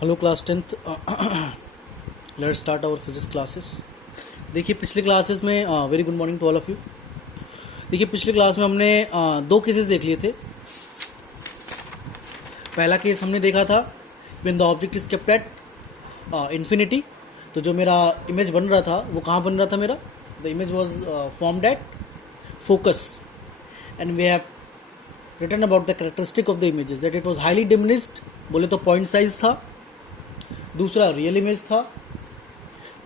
Hello class 10th। Let's start our physics classes. देखिए पिछले classes में very good morning to all of you. देखिए पिछले class में हमने दो केसेस देख लिए थे। पहला केस हमने देखा था when the object is kept at infinity. तो जो मेरा इमेज बन रहा था वो कहाँ बन रहा था मेरा, the image was formed at focus and we have written about the characteristic of the images that it was highly diminished, बोले तो पॉइंट साइज था, दूसरा रियल इमेज था,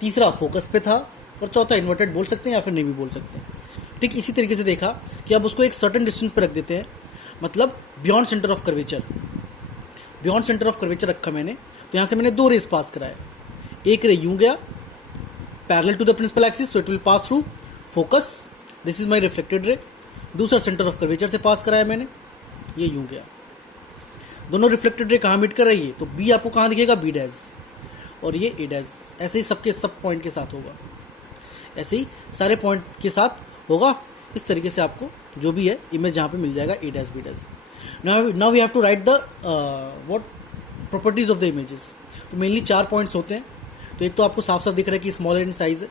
तीसरा फोकस पे था और चौथा इन्वर्टेड बोल सकते हैं या फिर नहीं भी बोल सकते हैं। ठीक इसी तरीके से देखा कि अब उसको एक सर्टेन डिस्टेंस पे रख देते हैं, मतलब beyond centre of curvature. Beyond centre of curvature रखा मैंने, तो यहाँ से मैंने दो रेस पास कराया। एक रे यूं गया parallel to the principal axis, so it will pass through focus, this is my reflected ray. दूसरा सेंटर ऑफ कर्वेचर से पास कराया मैंने, ये यूं गया। दोनों रिफ्लेक्टेड रे कहाँ मीट कर रही है, तो बी आपको कहाँ दिखेगा, बी डैश, और ये ए डैश। ऐसे ही सबके सब पॉइंट के साथ होगा, ऐसे ही सारे पॉइंट के साथ होगा। इस तरीके से आपको जो भी है इमेज यहाँ पे मिल जाएगा, A dash B dash. Now we have to write the what properties of the images. तो मेनली 4 पॉइंट्स होते हैं। तो एक तो आपको साफ साफ दिख रहा है कि स्मॉलर इन साइज है,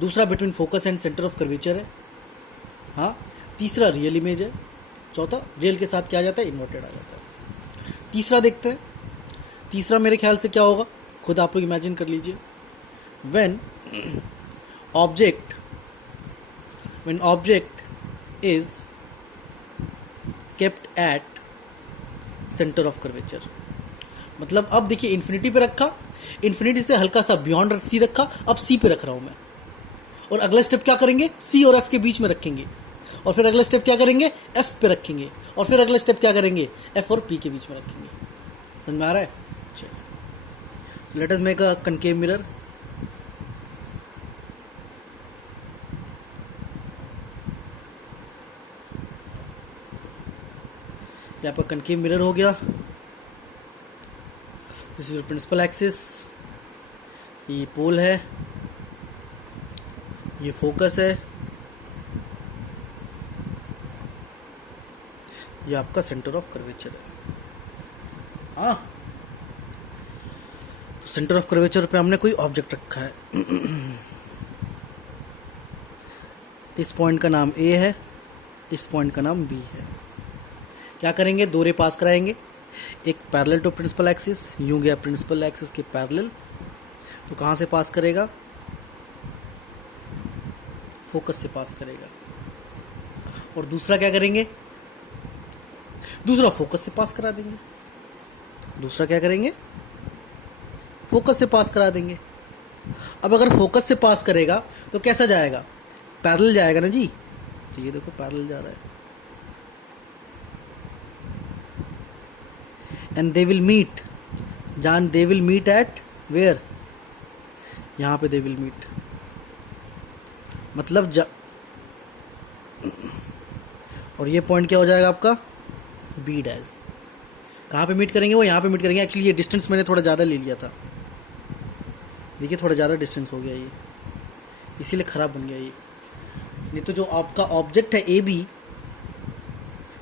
दूसरा between focus and centre of curvature है, हाँ, तीसरा रियल इमेज है, चौथा रियल के साथ क्या आ जाता है, इन्वर्टेड आ जाता है। तीसरा देखते हैं। तीसरा मेरे ख्याल से क्या होगा, खुद आप लोग इमेजिन कर लीजिए। When object is kept at centre of curvature, मतलब अब देखिए इन्फिनिटी पे रखा, इन्फिनिटी से हल्का सा बियॉन्ड सी रखा, अब सी पे रख रहा हूं मैं। और अगला स्टेप क्या करेंगे, सी और एफ के बीच में रखेंगे, और फिर अगला स्टेप क्या करेंगे, एफ पे रखेंगे, और फिर अगला स्टेप क्या करेंगे, एफ और पी के बीच में रखेंगे। समझ में आ रहा है? चलिए let us make a concave mirror. यहाँ पर कनकेव मिरर हो गया। दिस इज प्रिंसिपल एक्सिस, ये पोल है, ये फोकस है, ये आपका सेंटर ऑफ कर्वेचर है। हाँ, तो सेंटर ऑफ कर्वेचर पे हमने कोई ऑब्जेक्ट रखा है। इस पॉइंट का नाम ए है, इस पॉइंट का नाम बी है। क्या करेंगे, दो रे पास कराएंगे, एक पैरेलल टू प्रिंसिपल एक्सिस, यूं गया प्रिंसिपल एक्सिस के पैरेलल, तो कहाँ से पास करेगा, फोकस से पास करेगा। और दूसरा क्या करेंगे, दूसरा फोकस से पास करा देंगे। दूसरा क्या करेंगे, फोकस से पास करा देंगे। अब अगर फोकस से पास करेगा तो कैसा जाएगा, पैरेलल जाएगा ना जी। तो ये देखो पैरेलल जा रहा है, एंड दे विल मीट, जान they will meet at where, यहां पे दे विल मीट, मतलब और ये पॉइंट क्या हो जाएगा आपका, बी डैश। कहाँ पे मीट करेंगे, वो यहाँ पे मीट करेंगे। एक्चुअली ये डिस्टेंस मैंने थोड़ा ज़्यादा ले लिया था, देखिए थोड़ा ज़्यादा डिस्टेंस हो गया ये, इसीलिए ख़राब बन गया ये। नहीं तो जो आपका ऑब्जेक्ट है ए बी,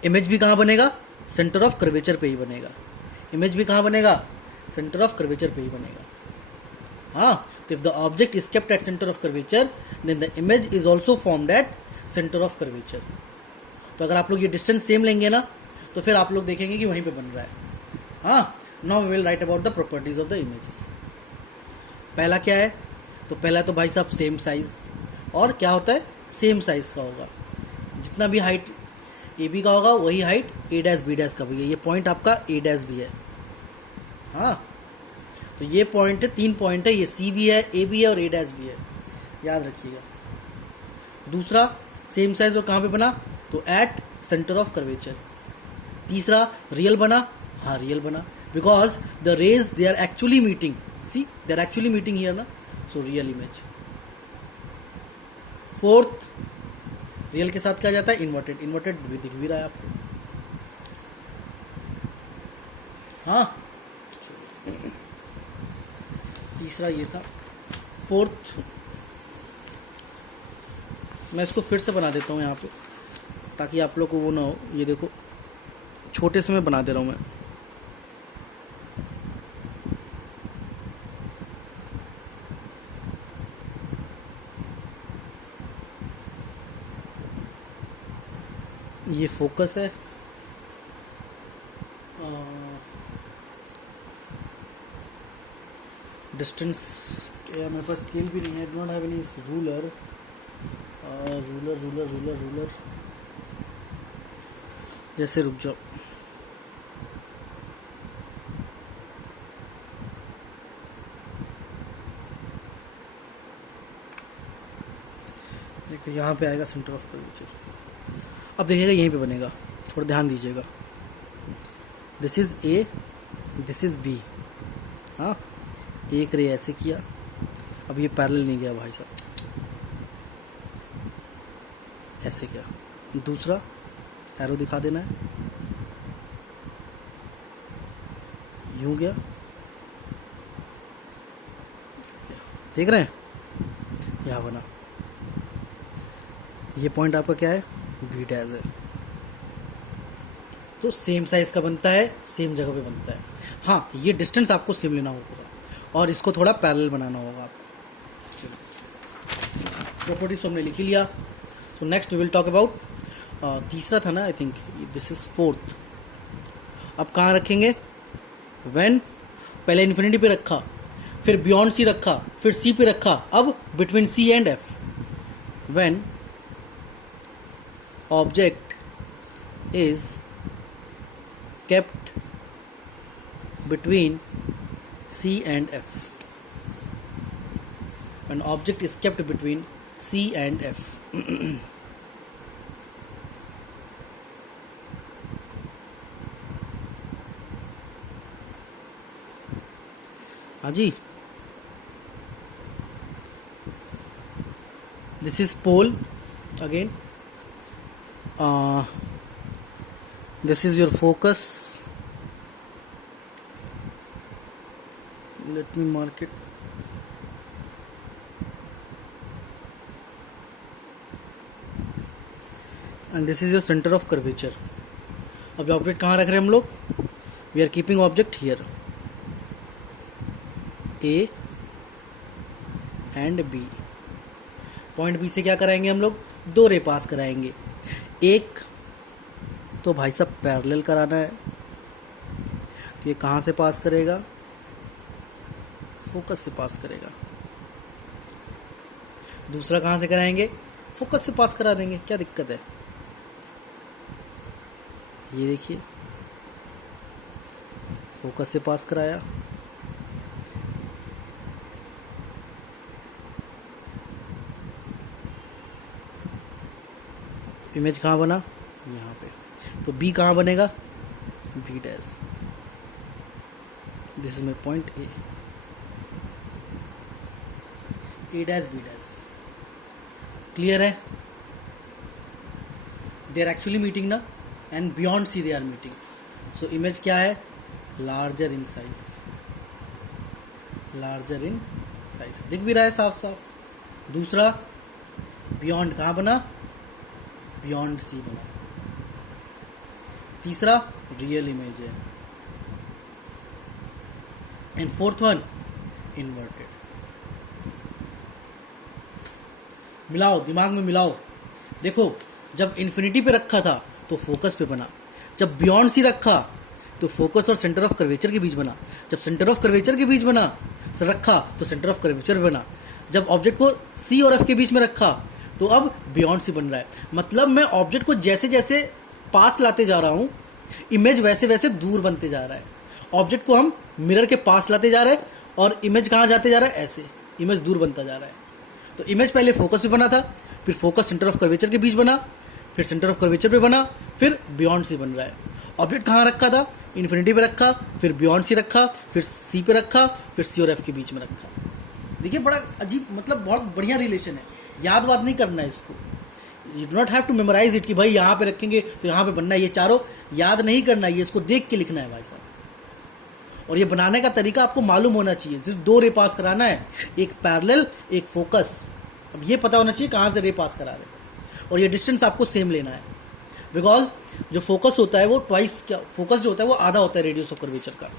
इमेज भी कहाँ बनेगा, सेंटर ऑफ कर्वेचर पे ही बनेगा। इमेज भी कहाँ बनेगा, सेंटर ऑफ कर्वेचर पे ही बनेगा। हाँ, तो if the object is kept at centre of curvature then the image is also formed at centre of curvature. तो अगर आप लोग ये डिस्टेंस सेम लेंगे ना, तो फिर आप लोग देखेंगे कि वहीं पे बन रहा है। हाँ, now we will write about the properties of the images. पहला क्या है, तो पहला तो भाई साहब सेम साइज, और क्या होता है, सेम साइज का होगा। जितना भी हाइट ए बी का होगा वही हाइट ए डैश बी डैश का भी है। ये पॉइंट आपका ए डैश भी है। हाँ, तो ये पॉइंट है, 3 पॉइंट है, ये सी भी है, ए भी है और ए डैश भी है, याद रखिएगा। दूसरा सेम साइज और कहाँ पे बना, तो एट सेंटर ऑफ कर्वेचर। तीसरा रियल बना, हाँ रियल बना, because the rays they are actually meeting, see they are actually meeting here ना, so real image. Fourth, real के साथ क्या जाता है, इन्वर्टेड। इन्वर्टेड भी दिख भी रहा है आपको। हाँ, तीसरा ये था। फोर्थ, मैं इसको फिर से बना देता हूँ यहाँ पे ताकि आप लोग को वो ना हो। ये देखो छोटे से मैं बना दे रहा हूँ मैं। ये फोकस है, डिस्टेंस मेरे पास स्केल भी नहीं है, do not have any ruler, ruler जैसे, रुक जाओ, देखो यहाँ पे आएगा सेंटर ऑफ कर्वेचर। अब देखिएगा यहीं पे बनेगा, थोड़ा ध्यान दीजिएगा। This is A, this is B. हाँ, एक रे ऐसे किया, अब ये पैरेलल नहीं गया भाई साहब, ऐसे किया, दूसरा एरो दिखा देना है, यूं गया, देख रहे हैं, यहाँ बना। ये पॉइंट आपका क्या है, बी डैश है। तो सेम साइज का बनता है, सेम जगह पे बनता है। हाँ, ये डिस्टेंस आपको सेम लेना होगा और इसको थोड़ा पैरेलल बनाना होगा आपको। चलो, प्रॉपर्टीज तो हमने लिख ही लिया। तो next we will talk about, तीसरा था ना I think, this is fourth. अब कहाँ रखेंगे, व्हेन पहले इन्फिनिटी पे रखा, फिर बियॉन्ड सी रखा, फिर सी पे रखा, अब between C and F. When object is kept between C and F. An object is kept between C and F. हाँ जी, this is pole again. This is your focus. Let me mark it. And this is your center of curvature. अब object कहाँ रख रहे हैं हम लोग, we are keeping object here, A and B. Point B से क्या कराएंगे हम लोग, दो रे पास कराएंगे। एक तो भाई साहब पैरेलल कराना है, तो ये कहाँ से पास करेगा, फोकस से पास करेगा। दूसरा कहाँ से कराएंगे, फोकस से पास करा देंगे, क्या दिक्कत है। ये देखिए, फोकस से पास कराया, इमेज कहाँ बना, यहाँ पे। तो बी कहाँ बनेगा, B dash. This is my point A, A dash B dash. Clear है, दे आर एक्चुअली मीटिंग ना, and beyond C they are meeting. So image क्या है, larger in size, larger in size, दिख भी रहा है साफ साफ। दूसरा बियॉन्ड कहाँ बना, बियॉन्ड सी बना। तीसरा रियल इमेज है, एंड फोर्थ वन इन्वर्टेड। मिलाओ, दिमाग में मिलाओ। देखो, जब इन्फिनिटी पे रखा था तो फोकस पे बना, जब बियॉन्ड सी रखा तो फोकस और सेंटर ऑफ कर्वेचर के बीच बना, जब सेंटर ऑफ कर्वेचर के बीच बना रखा तो सेंटर ऑफ कर्वेचर बना, जब ऑब्जेक्ट को सी और एफ के बीच में रखा तो अब बियॉन्ड सी बन रहा है। मतलब मैं ऑब्जेक्ट को जैसे जैसे पास लाते जा रहा हूँ, इमेज वैसे वैसे दूर बनते जा रहा है। ऑब्जेक्ट को हम मिरर के पास लाते जा रहे हैं और इमेज कहाँ जाते जा रहा है, ऐसे इमेज दूर बनता जा रहा है। तो इमेज पहले फोकस पे बना था, फिर फोकस सेंटर ऑफ कर्वेचर के बीच बना, फिर सेंटर ऑफ कर्वेचर पे बना, फिर बियॉन्ड सी बन रहा है। ऑब्जेक्ट कहाँ रखा था, इन्फिनिटी पे रखा, फिर बियॉन्ड सी रखा, फिर सी पे रखा, फिर सी और एफ के बीच में रखा। देखिए, बड़ा अजीब, मतलब बहुत बढ़िया रिलेशन है। याद वाद नहीं करना है इसको, you do not have to memorise it कि भाई यहाँ पे रखेंगे तो यहाँ पे बनना है। ये चारों याद नहीं करना है, ये इसको देख के लिखना है भाई साहब। और ये बनाने का तरीका आपको मालूम होना चाहिए। सिर्फ दो रे पास कराना है, एक पैरेलल, एक फोकस। अब ये पता होना चाहिए कहाँ से रे पास करा रहे हैं, और ये डिस्टेंस आपको सेम लेना है। बिकॉज जो फोकस होता है वो ट्वाइस, क्या फोकस जो होता है वो आधा होता है रेडियस ऑफ कर्वेचर का।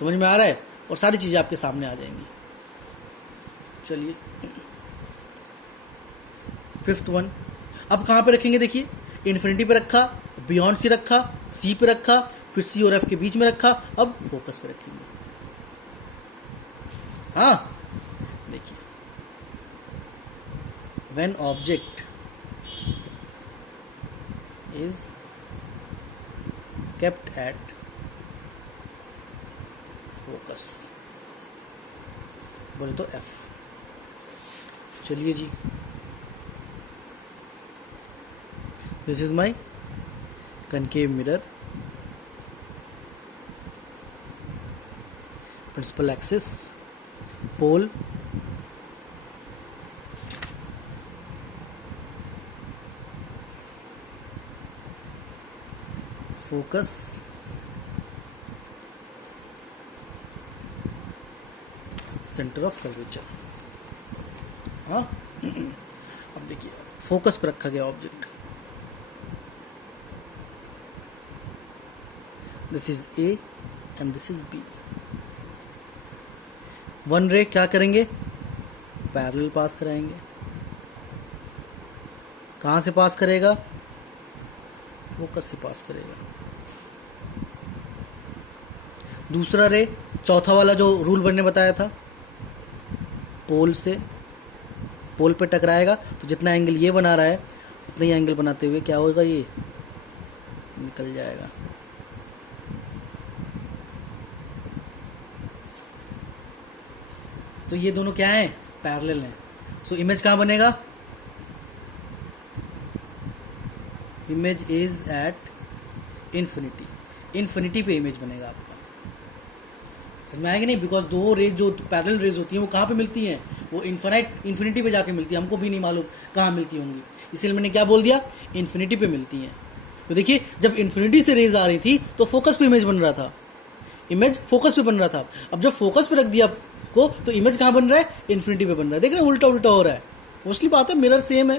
समझ में आ रहा है, और सारी चीज़ें आपके सामने आ जाएंगी। चलिए, फिफ्थ वन अब कहाँ पे रखेंगे, देखिए इन्फिनिटी पे रखा, बियॉन्ड सी रखा, सी पे रखा, फिर सी और एफ के बीच में रखा, अब फोकस पे रखेंगे। हाँ देखिए, when object is kept at focus, बोले तो एफ। चलिए जी, this is my concave mirror, principal axis, pole, focus, center of curvature। हाँ अब देखिए, फोकस पर रखा गया object, this is A and this is B. One ray क्या करेंगे, पैरेलल पास कराएंगे। कहाँ से पास करेगा, फोकस से पास करेगा। दूसरा रे, चौथा वाला जो रूल बनने बताया था, पोल से, पोल पे टकराएगा तो जितना एंगल ये बना रहा है उतना ही एंगल बनाते हुए क्या होगा, ये निकल जाएगा। तो ये दोनों क्या हैं, पैरेलल हैं। सो इमेज कहाँ बनेगा, image is at infinity, infinity पे इमेज बनेगा आपका। समझ में आएगा नहीं, बिकॉज दो रेज जो पैरेलल रेज होती हैं वो कहाँ पे मिलती हैं, वो इन्फिनिटी पे जाके मिलती है, हमको भी नहीं मालूम कहाँ मिलती होंगी, इसीलिए मैंने क्या बोल दिया, इन्फिनिटी पे मिलती हैं। तो देखिए, जब इन्फिनिटी से रेज आ रही थी तो फोकस पे इमेज बन रहा था, इमेज फोकस पे बन रहा था। अब जब फोकस पे रख दिया को तो इमेज कहाँ बन रहा है, इन्फिनिटी पे बन रहा है। देख रहे हैं, उल्टा उल्टा हो रहा है। मोस्टली बात है, मिरर सेम है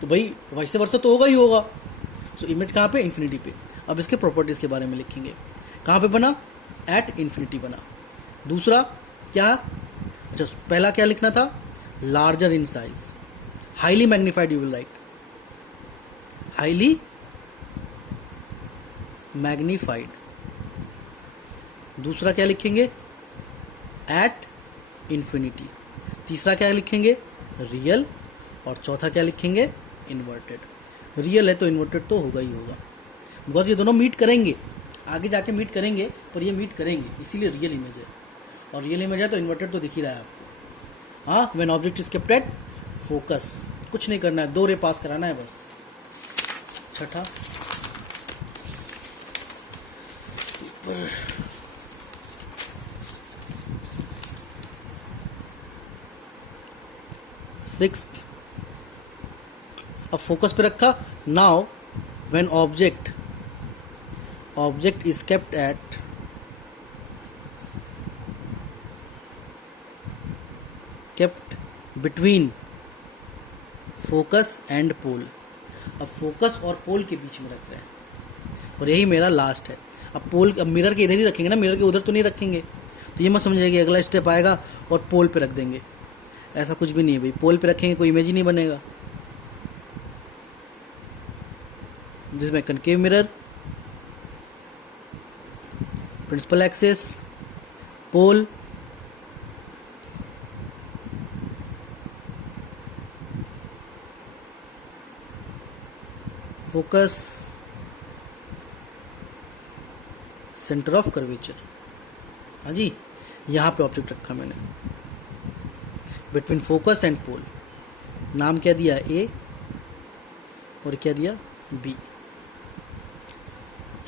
तो भाई वैसे वर्षा तो होगा ही होगा। सो इमेज कहाँ पे, इन्फिनिटी पे। अब इसके प्रॉपर्टीज़ के बारे में लिखेंगे, कहाँ पे बना, एट इन्फिनिटी बना। दूसरा क्या, अच्छा पहला क्या लिखना था, larger in size, highly magnified, you will write highly magnified. दूसरा क्या लिखेंगे, एट इन्फिनिटी। तीसरा क्या लिखेंगे, रियल। और चौथा क्या लिखेंगे, इन्वर्टेड। रियल है तो इन्वर्टेड तो होगा ही होगा, बिकॉज ये दोनों मीट करेंगे, आगे जाके मीट करेंगे, पर ये मीट करेंगे, इसीलिए रियल इमेज है। और रियल इमेज है तो इन्वर्टेड तो दिख ही रहा है आपको। हाँ, when object is kept at focus, कुछ नहीं करना है, दो रे पास कराना है बस। छठा, सिक्स्थ, अब फोकस पे रखा। Now when object is kept at between focus and pole. अब फोकस और पोल के बीच में रख रहे हैं, और यही मेरा लास्ट है। अब पोल, अब मिरर के इधर ही रखेंगे ना, मिरर के उधर तो नहीं रखेंगे। तो ये मत समझिए कि अगला स्टेप आएगा और पोल पे रख देंगे, ऐसा कुछ भी नहीं है भाई। पोल पे रखेंगे कोई इमेज ही नहीं बनेगा। जिसमें concave mirror, principal axis, pole, focus, centre of curvature. हाँ जी, यहाँ पे ऑब्जेक्ट रखा मैंने बिटवीन फोकस एंड पोल। नाम क्या दिया, ए, और क्या दिया, बी।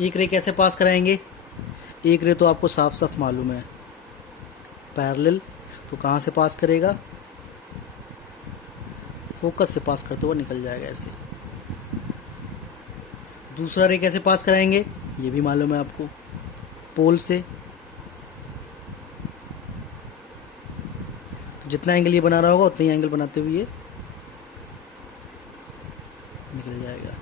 एक रे कैसे पास कराएंगे, एक रे तो आपको साफ साफ मालूम है, पैरेलल, तो कहाँ से पास करेगा, फोकस से पास करते हुए निकल जाएगा ऐसे। दूसरा रे कैसे पास कराएंगे, ये भी मालूम है आपको, पोल से। तो जितना एंगल ये बना रहा होगा उतना ही एंगल बनाते हुए ये निकल जाएगा।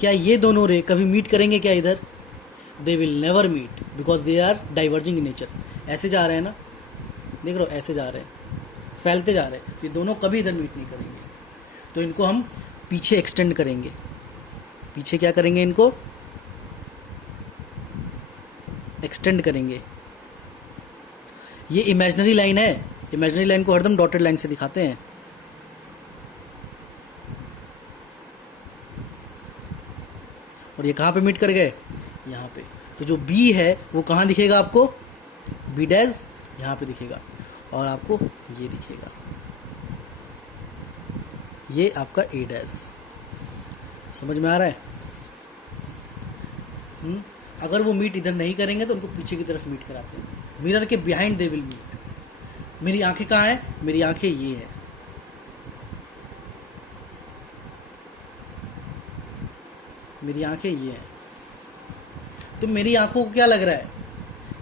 क्या ये दोनों रे कभी मीट करेंगे क्या इधर, they will never meet, because they are diverging in nature. ऐसे जा रहे हैं ना, देख रहे हो, ऐसे जा रहे हैं, फैलते जा रहे हैं, ये दोनों कभी इधर मीट नहीं करेंगे। तो इनको हम पीछे एक्सटेंड करेंगे, पीछे क्या करेंगे, इनको एक्सटेंड करेंगे। ये इमेजिनरी लाइन है, इमेजिनरी लाइन को हरदम डॉटेड लाइन से दिखाते हैं। और ये कहाँ पे मीट कर गए, यहाँ पे। तो जो बी है वो कहाँ दिखेगा आपको, बी डैश यहाँ पे दिखेगा, और आपको ये दिखेगा, ये आपका ए डैश। समझ में आ रहा है? अगर वो मीट इधर नहीं करेंगे तो उनको पीछे की तरफ मीट कराते हैं, मिरर के बिहाइंड दे विल मीट। मेरी आंखें कहाँ है, मेरी आंखें ये है, मेरी आंखें ये हैं। तो मेरी आंखों को क्या लग रहा है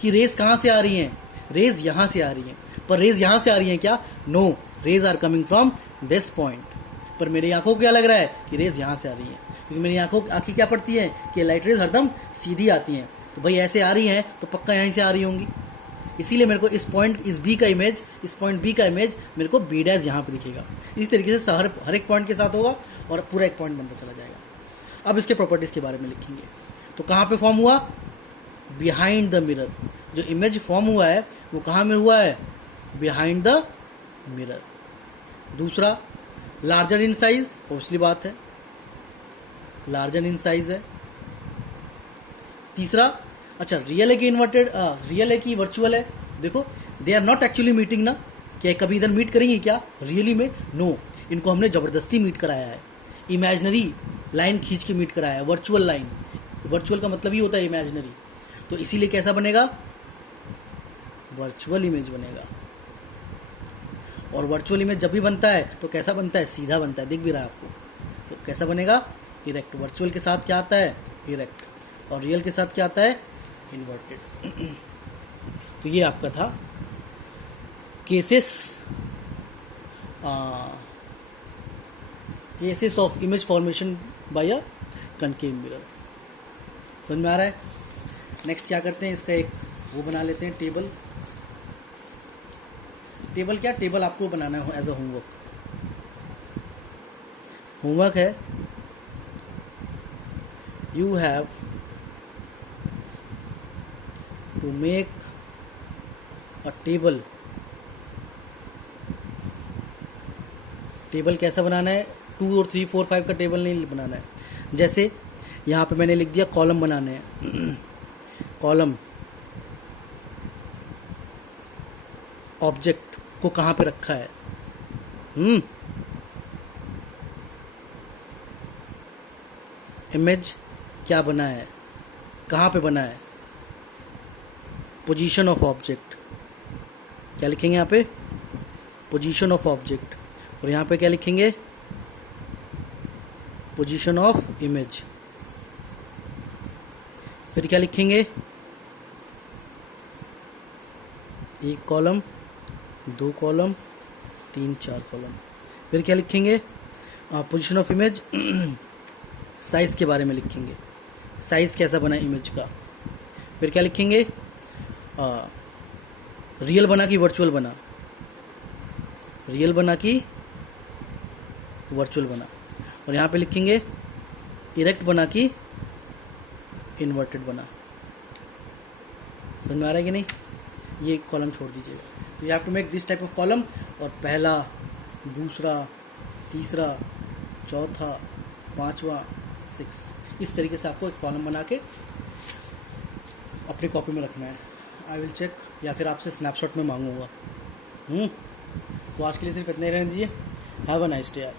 कि रेज कहाँ से आ रही हैं, रेज यहाँ से आ रही हैं, पर रेज यहाँ से आ रही हैं क्या, no, rays are coming from this point. पर मेरी आंखों को क्या लग रहा है कि रेज यहाँ से आ रही हैं, क्योंकि मेरी आंखें क्या पड़ती हैं कि लाइट रेज हरदम सीधी आती हैं। तो भाई ऐसे आ रही हैं तो पक्का यहीं से आ रही होंगी, इसीलिए मेरे को इस पॉइंट, इस बी का इमेज, इस पॉइंट बी का इमेज मेरे को बी डैश यहाँ पे दिखेगा। इस तरीके से हर एक पॉइंट के साथ होगा और पूरा एक पॉइंट बनता चला जाएगा। अब इसके प्रॉपर्टीज़ के बारे में लिखेंगे। तो कहाँ पे फॉर्म हुआ, बिहाइंड द मिरर। जो इमेज फॉर्म हुआ है वो कहाँ में हुआ है, बिहाइंड द मिरर। दूसरा, लार्जर इन साइज, ऑब्वियसली बात है, लार्जर इन साइज है। तीसरा, अच्छा, रियल है कि इन्वर्टेड, रियल है कि वर्चुअल है। देखो, they are not actually meeting ना, क्या कभी इधर मीट करेंगे क्या रियली में, नो, इनको हमने ज़बरदस्ती मीट कराया है, इमेजनरी लाइन खींच के मीट कराया है, वर्चुअल लाइन। वर्चुअल का मतलब ही होता है इमेजनरी, तो इसीलिए कैसा बनेगा, वर्चुअल इमेज बनेगा। और वर्चुअल इमेज जब भी बनता है तो कैसा बनता है, सीधा बनता है, दिख भी रहा है आपको। तो कैसा बनेगा, इरेक्ट। वर्चुअल के साथ क्या आता है, इरेक्ट, और रियल के साथ क्या आता है, इन्वर्टेड। तो ये आपका था cases of image formation by a concave mirror. समझ में आ रहा है? नेक्स्ट क्या करते हैं, इसका एक वो बना लेते हैं, टेबल। टेबल क्या, टेबल आपको बनाना है एज अ होमवर्क। होमवर्क है, you have to make a table. Table कैसा बनाना है, 2 और 3 4 5 का टेबल नहीं बनाना है। जैसे यहाँ पे मैंने लिख दिया कॉलम बनाने हैं। कॉलम ऑब्जेक्ट को कहाँ पे रखा है, इमेज क्या बना है, कहाँ पे बना है, पोजीशन ऑफ ऑब्जेक्ट। क्या लिखेंगे यहाँ पे, पोजीशन ऑफ ऑब्जेक्ट। और यहाँ पे क्या लिखेंगे, पोजीशन ऑफ इमेज। फिर क्या लिखेंगे, एक कॉलम, 2 कॉलम, 3 4 कॉलम। फिर क्या लिखेंगे, पोजीशन ऑफ इमेज, साइज के बारे में लिखेंगे, साइज कैसा बना इमेज का। फिर क्या लिखेंगे, रियल बना कि वर्चुअल बना, रियल बना कि वर्चुअल बना। और यहाँ पे लिखेंगे इरेक्ट बना कि इन्वर्टेड बना। समझ में आ रहा है कि नहीं? ये कॉलम छोड़ दीजिएगा। तो you have to make this type of column, और पहला, दूसरा, तीसरा, चौथा, 5वां, 6, इस तरीके से आपको एक कॉलम बना के अपनी कॉपी में रखना है। आई विल चेक, या फिर आपसे स्नैपशॉट में मांगूंगा। तो आज के लिए सिर्फ इतना ही रहने दीजिए। हैव अ नाइस डे यार।